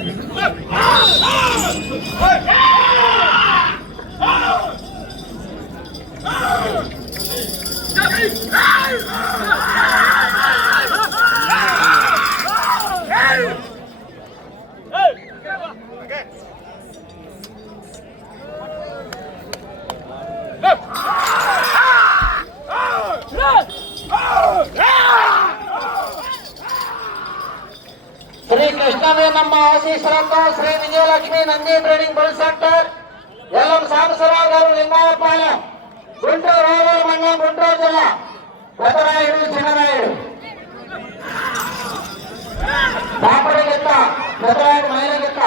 ¡Ah! Guntur rural మండలం గుంటూరు జిల్లా. పెద్దరాయుడు చిన్నరాయుడు బాపడి గిత్త పెద్దరాయుడు మహిళ గిత్త.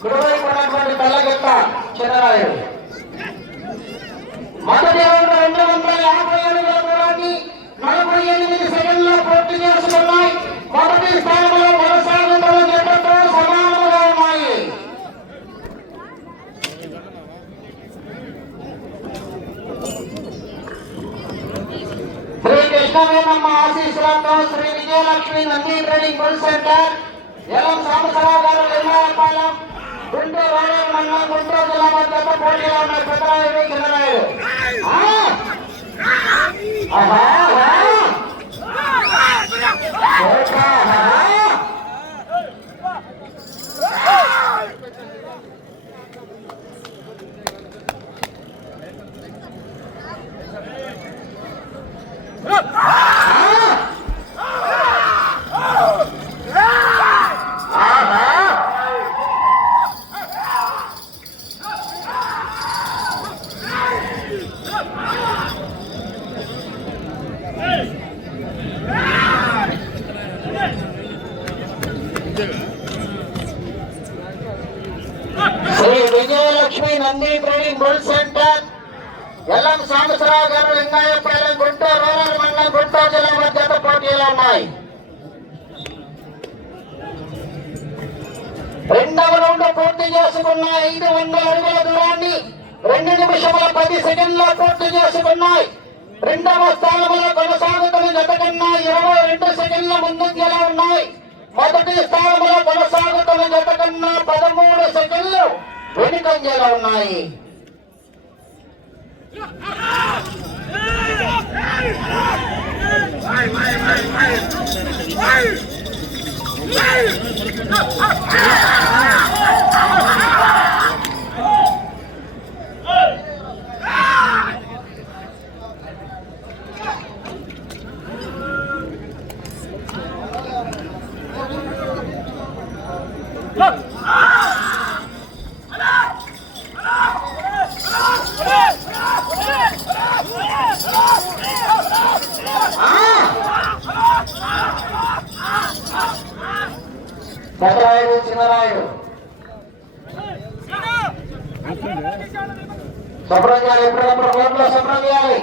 కుడివైపు ఉన్నటువంటి తెల్ల గిత్త చిన్నరాయుడు మొదటి రౌండ్ రెండు వందల యాభై అడుగుల దూరాన్ని నలభై ఎనిమిది సెకండ్లో పూర్తి చేసుకున్నాయి. మొదటి స్థానం కొనసాగుతున్న జట్లతో సమానంగా ఉన్నాయి శ్రీ కృష్ణవేణమ్మ ఆశీస్సులతో Shri Vijayalakshmi Nandi training bull centre ఎలం Sambasivarao garu Nirmanapalem Guntur వాడే మండలం గుంటూరు జిల్లా మధ్య పోటీలో ఉన్న పెద్దరాయుడు కిందరాయుడు ఆహా, ఆహా! ఓహా, ఆహా! శ్రీ విజయలక్ష్మి నంది ట్రేడింగ్ బుల్ సాంబశివరావు గారు లింగాయపల్లి గుంటూరు రూరల్ మండలం గుంటూరు జిల్లా మధ్య పోటీలో ఉన్నాయి. రెండవ రౌండ్ పూర్తి చేసుకున్న ఐదు వందల అడుగుల దూరాన్ని రెండు నిమిషముల పది సెకండ్లో పూర్తి చేసుకున్నాయి. రెండవ స్థానంలో కొనసాగుతున్న జత కన్నా ఇరవై రెండు సెకండ్ల ముందంజలో ఉన్నాయి. మొదటి స్థానంలో కొనసాగుతున్న జత కన్నా పదమూడు సెకండ్లు వెనుకంజలో ఉన్నాయి. Hey! పెద్దరాయుడు చిన్నరాయుడు. శుభ్రం చేయాలి ఎప్పుడప్పుడు రోడ్లో శుభ్రం చేయాలి?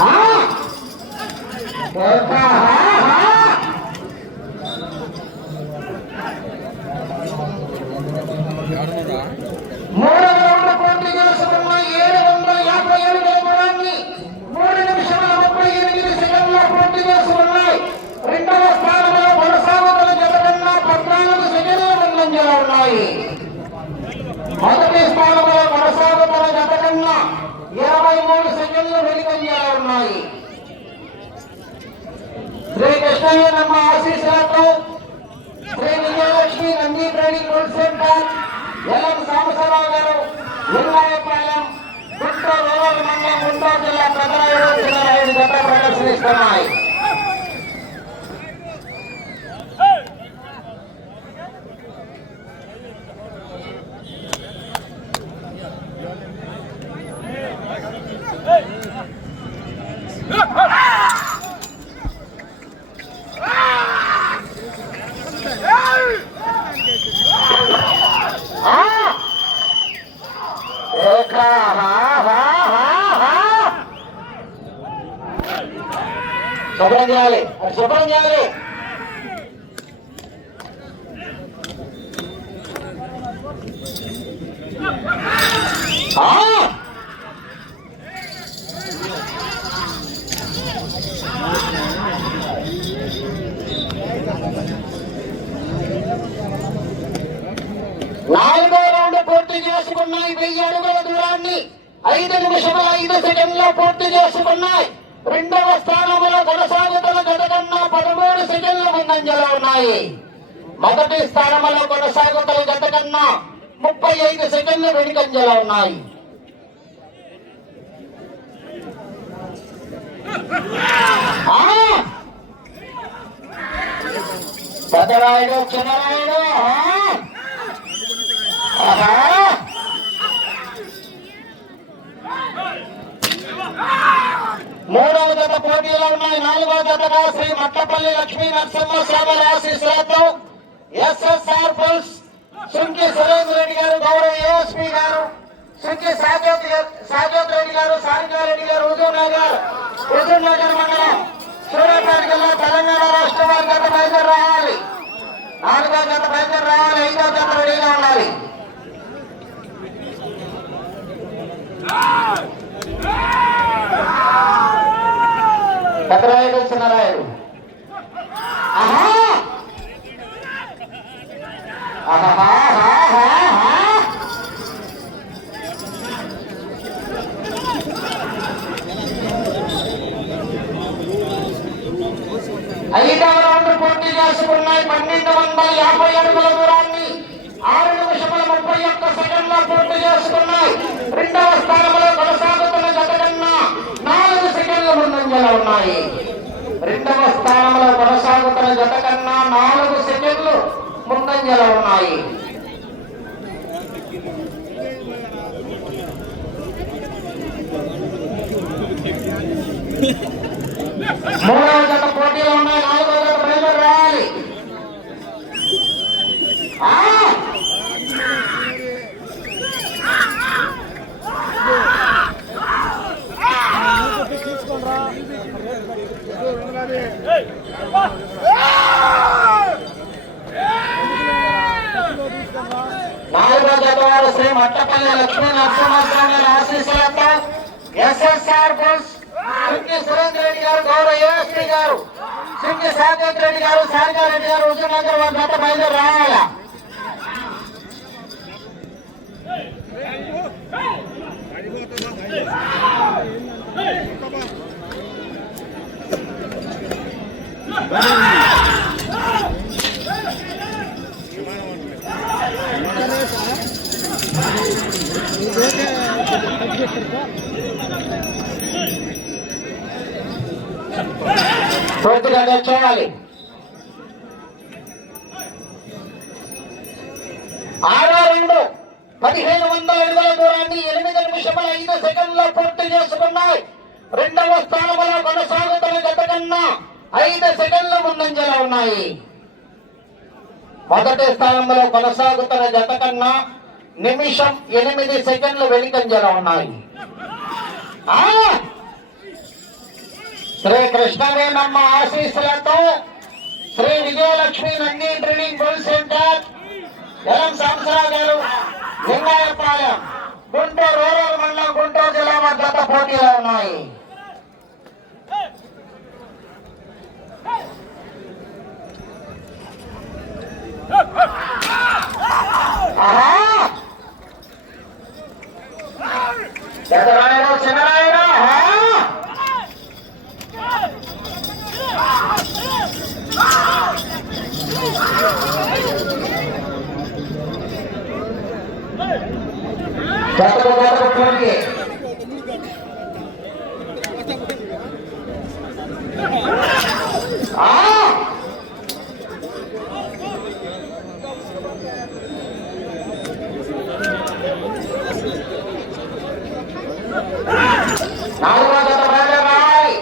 ఆ! ఓహా, హా, హా. మూడవ రౌండ్ పూర్తి చేసుకున్న ఏడు వందల యాభై ఏడు దూరాన్ని మూడు నిమిషముల ముప్పై ఎనిమిది సెకండ్ల పూర్తి చేసుకున్నాయి రెండవ స్థానంలో కొనసాగుతున్న జత కన్నా పద్నాలుగు సెకండ్ల ముందంజలో ఉన్నాయి మొదటి స్థానంలో కొనసాగుతున్న జత కన్నా ఇరవై మూడు సెకండ్లు వెనుకంజలో ఉన్నాయి శ్రీ కృష్ణయ్యనమ్మ ఆశీస్సులతో Shri Vijayalakshmi Nandi training bull centre L M Sambasivarao garu Lingayapalem Guntur rural మండలం గుంటూరు జిల్లా పెద్దరాయుడు చిన్నరాయుడు జత ప్రదర్శనిస్తున్నాయి ఆ! ఏకా, హా, హా, హా, హా. శుభ్రం చేయాలి అది శుభ్రం చేయాలి ఆ! చేసుకున్నాయి వెయ్యి అడుగుల దూరాన్ని ఐదు నిమిషముల ఐదు సెకండ్లో పూర్తి చేసుకున్నాయి. రెండవ స్థానంలో కొనసాగుతున్న గత కన్నా పదమూడు సెకండ్ల ముందంజలో ఉన్నాయి. మొదటి స్థానంలో కొనసాగుతున్న గతకన్నా ముప్పై ఐదు సెకండ్లు వెనుకంజలో ఉన్నాయి. ఆ! పెద్దరాయుడు చిన్నరాయుడు ఆ! ఆహా! మూడవ జత పోటీలో ఉన్నాయి నాలుగవ జతగా శ్రీ మట్టపల్లి లక్ష్మీ నరసింహ స్వామి ఆశీస్సులతో ఎస్ఎస్ఆర్ పుల్స్ సుంకి సురేంద్ర రెడ్డి గారు గౌరవ ఏఎస్పీ గారు సుంకి సాజ్యోత్ సాజ్యోత్ రెడ్డి గారు సారికారెడ్డి గారు హుజూర్ నగర్ హుజూర్ నగర్ మండలం సూర్యాపేట జిల్లా తెలంగాణ రాష్ట్రం వారి గత బయలుదేరి రావాలి. నాలుగో జత బయలుదేరి రావాలి ఐదో జత రెడీగా ఉండాలి. పెద్దరాయుడు చిన్నరాయుడు ఐదవ రౌండ్ పూర్తి చేసుకున్నాయి. పన్నెండు వందల యాభై అడుగుల దూరాన్ని ఆరు నిమిషముల ముప్పై ఒక్క సెకండ్లో పూర్తి చేసుకున్నాయి. రెండవ స్థానంలో కొనసాగుతున్న సెకండ్ల ఉన్నాయి. రెండవ స్థానంలో కొనసాగుతున్న జత కన్నా నాలుగు సెకండ్లు ముందంజలో ఉన్నాయి మూడవ జత పోటీలో ఉన్నాయి నాలుగవ జత బయలుదేరి రావాలి ఆ! నాలుగో జత వారు శ్రీ మట్టపల్లి లక్ష్మీ నరసింహస్వామి ఆశీస్సులతో ఎస్ఎస్ఆర్ బుల్స్ సింగి సురేంద్ర రెడ్డి గారు గౌరవ ఏఎస్పీ గారు సింగి సాకేత్ రెడ్డి గారు సారికా రెడ్డి గారు హుజూర్ నగర్ వారి జత బయలుదేరి రావాలా పూర్తిగా చేయాలి ఆరో రెండు పదిహేను వందల అడుగుల దూరాన్ని ఎనిమిది నిమిషముల ఐదు సెకండ్ల పూర్తి చేసుకున్నాయి. రెండవ స్థానంలో కొనసాగుతున్న గత కన్నా ఐదు సెకండ్ల ముందంజలో ఉన్నాయి. మొదటి స్థానంలో కొనసాగుతున్న జత కన్నా నిమిషం ఎనిమిది సెకండ్లు వెనుకంజలో ఉన్నాయి. ఆ! శ్రీ కృష్ణవేణమ్మ ఆశీస్సులతో Shri Vijayalakshmi Nandi training goal centre ఎలం సంవత్సరావు గారు లింగాయపాలెం గుంటూరు రూరల్ మండలం గుంటూరు జిల్లా మధ్యత పోటీలో ఉన్నాయి ఆహా! పెద్దరాయుడు చిన్నరాయుడు ఆహా! జతకు జతకు పోటీ ఆ! నాలుగో జత బయలుదేరి రావాలి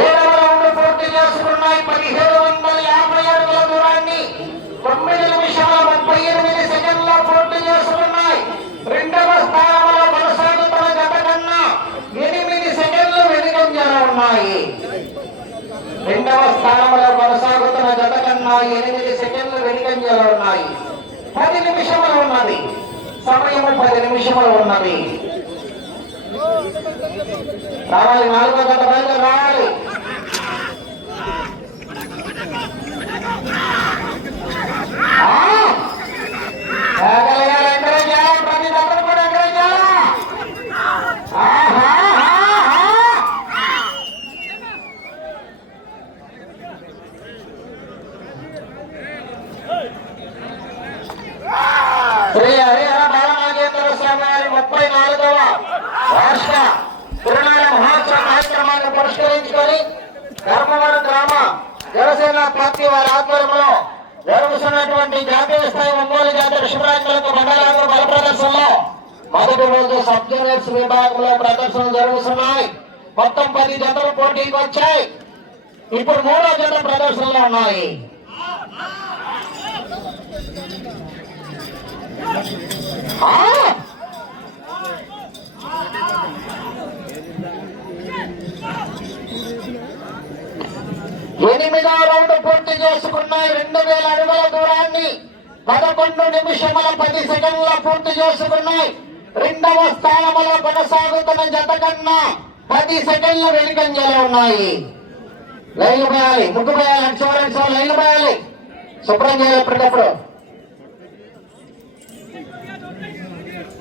ఏడవ రౌండ్ పూర్తి చేసుకున్నాయి పదిహేడు వందల యాభై అడుగుల దూరాన్ని తొమ్మిది నిమిషాల ముప్పై ఎనిమిది సెకండ్ల పూర్తి చేసుకున్నాయి రెండవ స్థానంలో కొనసాగుతున్న జత కన్నా ఎనిమిది సెకండ్లు వెనుకంజలో ఉన్నాయి రెండవ స్థానంలో కొనసాగుతున్న జత కన్నా ఎనిమిది సెకండ్లు వెనుకంజలో ఉన్నాయి పది నిమిషములు ఉన్నది. సమయము పది నిమిషములు ఉన్నది. రావాలి నాలుగో గంట బయలుదేరి రావాలి. ఆ! ఏకలయ్యారు, ఎంకరేజ్ చేయాలి, ప్రతి ఒక్కరు కూడా ఎంకరేజ్ చేయాలి. ఆహా, ఆహా. శ్రీ హరిహర బాలనాగేంద్ర స్వామి వారి ముప్పై నాలుగవ వార్షిక తిరునాళ మహోత్సవ కార్యక్రమాన్ని పురస్కరించుకొని ధర్మవరం గ్రామ జనసేన పార్టీ వారి ఆధ్వర్యంలో జరుగుతున్నటువంటి జాతీయ స్థాయి ఒంగోలు జాతీయ శివరాత్రులకు మండలాలు బల ప్రదర్శనలో మొదటి రోజు సబ్ జూనియర్స్ విభాగంలో ప్రదర్శనలు జరుగుతున్నాయి. మొత్తం పది జతలు పోటీకి వచ్చాయి. ఇప్పుడు మూడో జత ప్రదర్శనలో ఉన్నాయి. ఆ! ఎనిమిదో రౌండ్ పూర్తి చేసుకున్నాయి రెండు వేల అడుగుల దూరాన్ని పదకొండు నిమిషముల పది సెకండ్ల పూర్తి చేసుకున్నాయి. రెండవ స్థానంలో కొనసాగుతున్న జత కన్నా పది సెకండ్లు వెనుకంజలో ఉన్నాయి. లైన్లు పోయాలి ముగ్గు పోయాలి అంచవరం లైన్లు పోయాలి. శుభ్రం చేయాలి ఎప్పటికప్పుడు.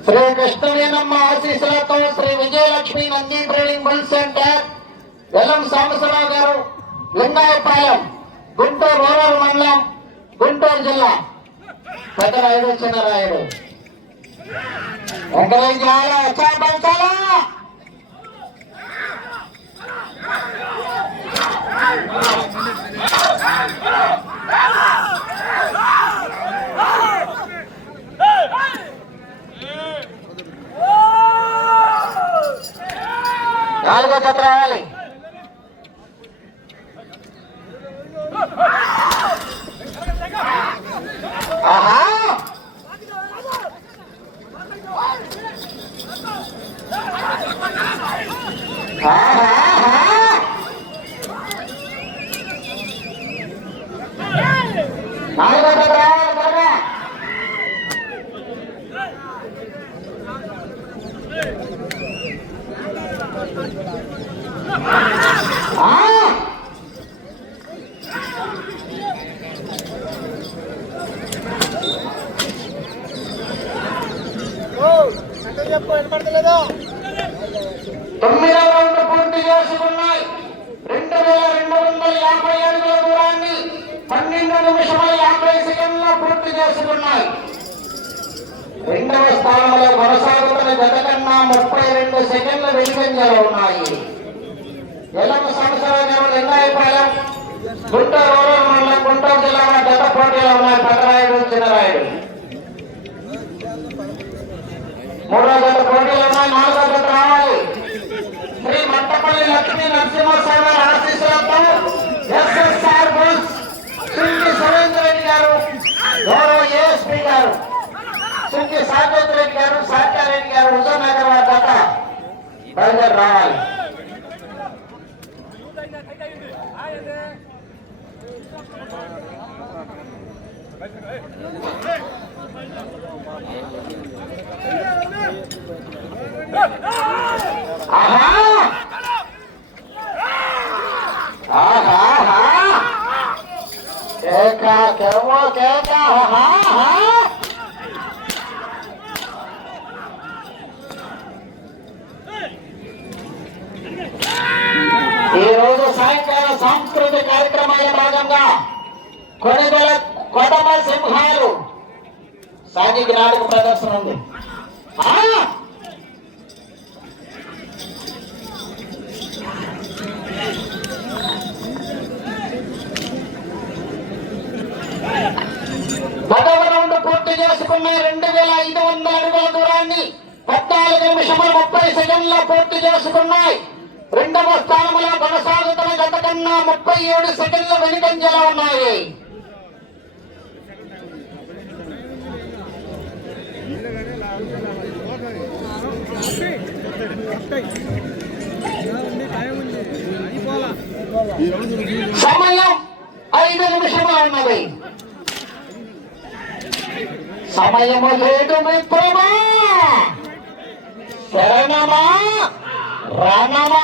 శ్రీ కృష్ణవేనమ్మ ఆశీస్సులతో Shri Vijayalakshmi Nandi training bull centre వెల్లం Sambasarao గారు లింగాయపాలెం గుంటూరు రూరల్ మండలం గుంటూరు జిల్లా. పెద్దరాయుడు చిన్నరాయుడు ఎంకరేజ్ చేయాలా ఉత్సాహపరచాలా నాలుగో జత రావాలి ఆహా ఆహా నాలుగో జత రావాలి త్వరగా ఆ చెప్పు వినపడతలేదు తొమ్మిదవ రౌండ్ పూర్తి చేసుకున్నాయి రెండు వేల రెండు వందల యాభై అడుగుల దూరాన్ని పన్నెండు నిమిషముల యాభై సెకండ్ల పూర్తి చేసుకున్నాయి రెండవ స్థానంలో కొనసాగుతున్న జత కన్నా ముప్పై రెండు సెకండ్ల వెనుకంజలో ఉన్నాయి ఎల్లమ్మ సంవత్సరాల గారు గుంటూరు రూరల్ మండలం గుంటూరు జిల్లా గత పోటీలో ఉన్నాయి పెద్దరాయుడు చిన్నరాయుడు. మూడో గత పోటీలు ఉన్నాయి నాలుగో గత రావాలి. శ్రీ మట్టపల్లి లక్ష్మీ నరసింహస్వామి వారి ఆశీస్సులతో ఎస్ఎస్ఆర్ బుల్స్ శ్రీ సురేంద్ర రెడ్డి గారు గౌరవ ఏఎస్పీ గారు శ్రీ సాకేత్ రెడ్డి గారు సాక్యారెడ్డి గారు హుజూర్ నగర్ వారి జత బయలుదేరి రావాలి. ఆహా ఆహా చేసుకున్న రెండు వేల ఐదు వందల అడుగుల దూరాన్ని పద్నాలుగు నిమిషములు ముప్పై సెకండ్ల పూర్తి చేసుకున్నాయి. రెండవ స్థానంలో కొనసాగుతున్న గత కన్నా ముప్పై ఏడు సెకండ్ల వెనుకంజలో ఉన్నాయి. సమయం ఐదు నిమిషంలో ఉన్నది. సమయము లేదు మిత్రమా శరణమా రణమా.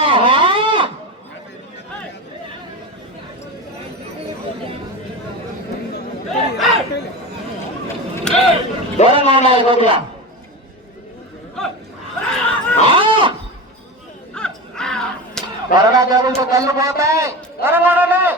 దూరంగా ఉండాలి గోకుల. త్వరగా జరుగుతూ కళ్ళు పోతాయి. దూరంగా ఉండాలి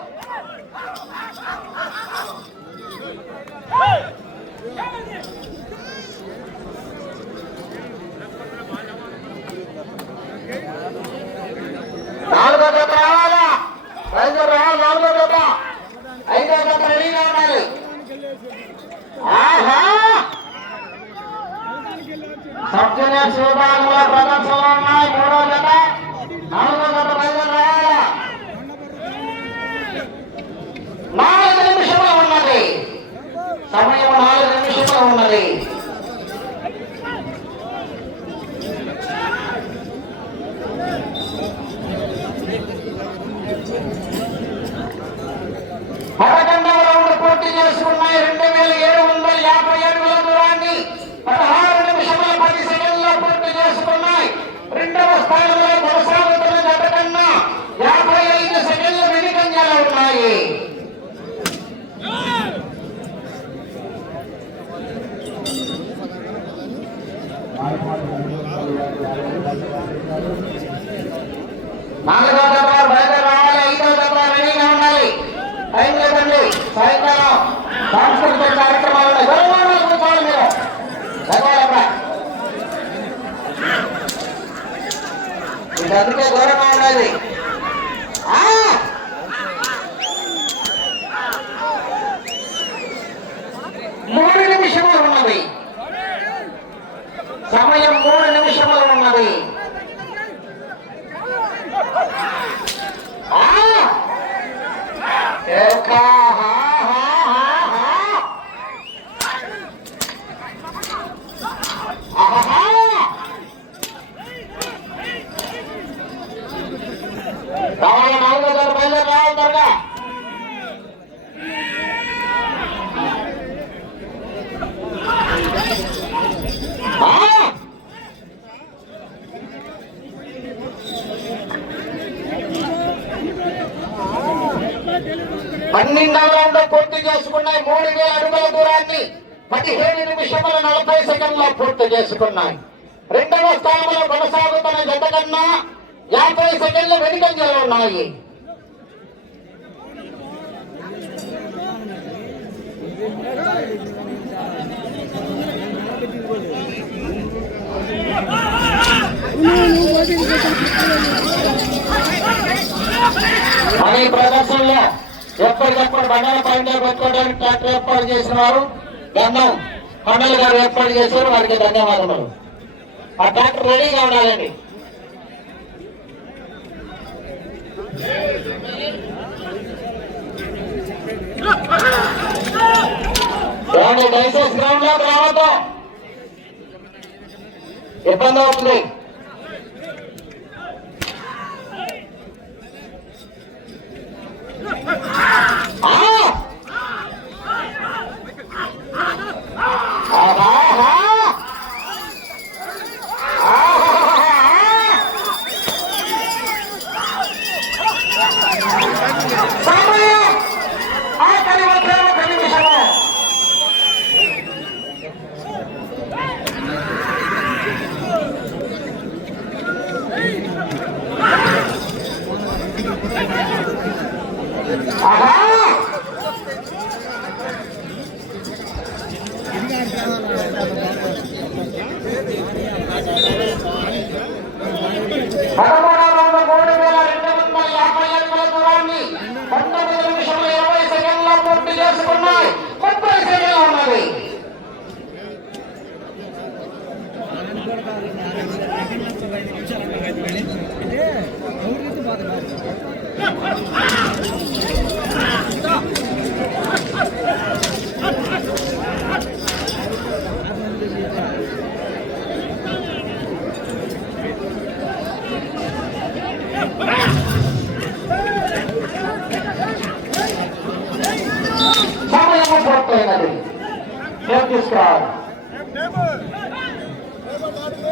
నాలుగో చేసుకున్నాయి. మూడు వేల అడుగుల దూరాన్ని పదిహేను నిమిషముల నలభై సెకండ్లో పూర్తి చేసుకున్నాయి. రెండవ స్థానంలో కొనసాగుతున్న జత కన్నా యాభై సెకండ్ల వెనుకంజలు ఉన్నాయి. అనే ప్రదర్శనలో ఎప్పటికప్పుడు బంగాళ పాయింట్ పెట్టుకోవడానికి ట్రాక్టర్ ఏర్పాటు చేసిన వారు గంధం కొండలు గారు ఏర్పాటు చేశారు. వారికి ధన్యవాదములు. ఆ ట్రాక్టర్ రెడీగా ఉండాలండి. ఏమండి దయచేసి గ్రౌండ్లోకి రావద్దు. ఇబ్బంది అవుతుంది. ఆ! ఆహాహా! ఆహాహా! సమయం ఆఖరి ఒకే ఒక నిమిషము ఆహా పదమూడవ రౌండ్ మూడు వేల రెండు వందల యాభై అడుగుల దూరాన్ని పంతొమ్మిది నిమిషముల ఇరవై సెకండ్లో పూర్తి చేసుకున్నాయి ముప్పై సెకండ్లు ఉన్నది. సమయము